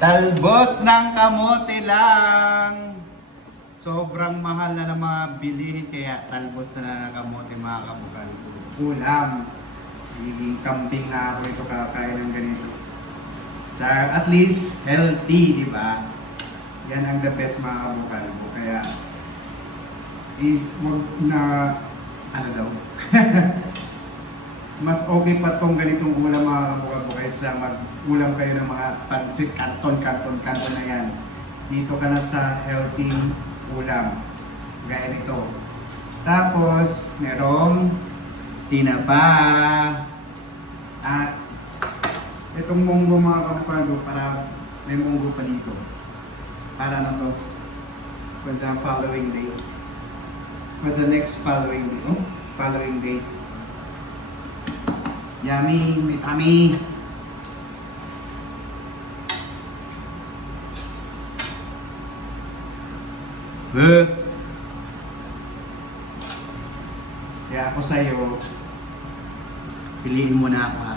Talbos ng kamote lang. Sobrang mahal na ng mga bilihin kaya talbos na ng kamote mga kabukal. Ulam. Higing kambing na ako ito kakain ng ganito. Tsaka at least healthy, di ba? Yan ang the best mga kabukal ko. Kaya wag na ano daw. Mas okay pa tong ganitong ulam mga kabukal ko kaysa mag-ulam kayo ng mga pansit, kanton na yan. Dito ka na sa healthy ulam. Gaya nito. Tapos, merong tinapa. At itong munggo mga kabukal ko para may munggo pa dito. Para na to. For the following day. For the next following day. Oh, following day. Yummy, may tummy. Kaya ako sa'yo, piliin mo na ako ha.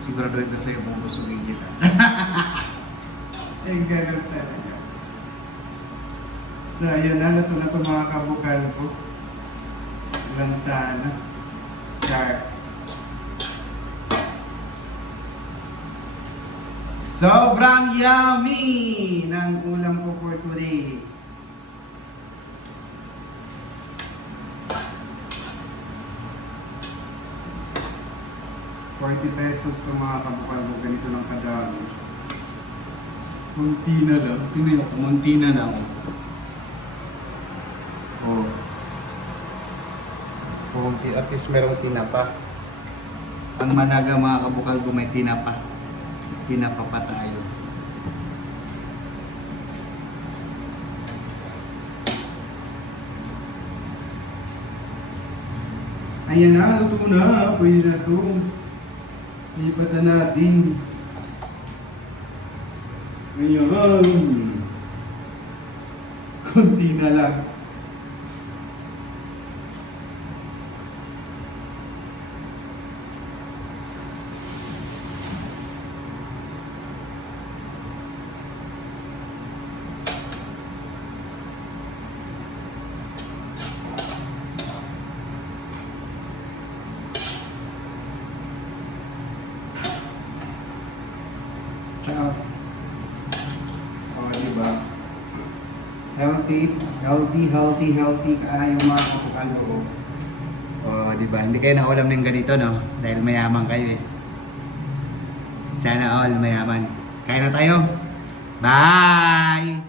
Siguraduhin ko sa'yo kung busugin kita. Eh, ganun talaga. So, ayan na, nato na ito mga kabukal ko. Lantana. Char. Sobrang yummy ng ulam ko for today. ₱40 ito mga kabukal mo. Ganito lang kadami. Munti na lang. Tingnan mo, munti na lang. Oh. Munti. At least merong tinapa. Ang managa mga kabukal ko may tinapa. Tinapa pa tayo. Ayan na, luto na. Pwede na ito. Lipat na natin. Ayan. Kunti na lang. Oh, diba? Healthy kaayo mga kabukal ko. Oh, diba? Hindi kayo naulam ng ganito, no? Dahil mayaman kayo eh. Sana all mayaman. Kain na tayo. Bye!